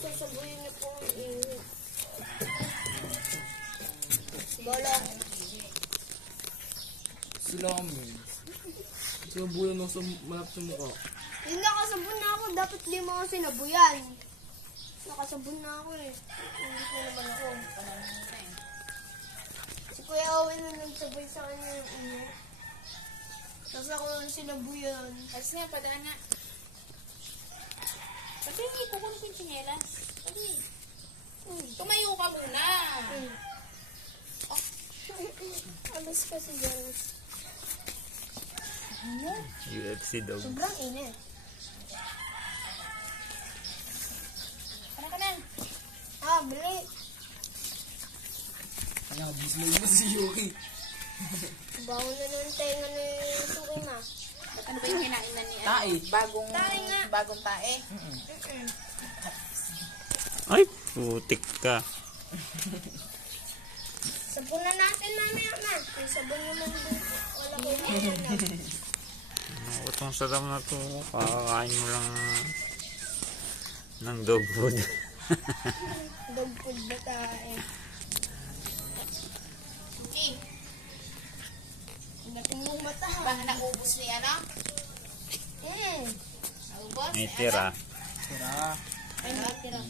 sasabuyin niyo po ang init. Bolong. Sila kami. Sinabuyan mo sa malap sa mukha. Yung nakasabon na ako, dapat 5 ako sinabuyan. Nakasabon na ako eh. Hindi ko naman ako. Si Kuya Owen na nagsabay sa kanya yung init. Tapos ako yung sinabuyan. Tapos nga, padaan nga. Pati hindi ko kung sinchinelas. Pati. Tumayo ka muna. Alas kasi dyan. UFC dog. Sobrang init. Para ka na. Bili. Kaya bismay mo si Yuki. Bago na ng tenga ni Suki na. Ba't ano ba yung kinain na ni Tae. Tae nga. Bagong tae? Ay, putik ka. Sabon na natin mamaya na. May sabon naman dito. Wala ko yan. Utong sa dam na to. Kakakain mo lang ng dog food. Dog food ba tayo? Hindi. Natin mong mata ha. Baka naubos ni ano? Naubos? May tira. Tira. Ay, may tira.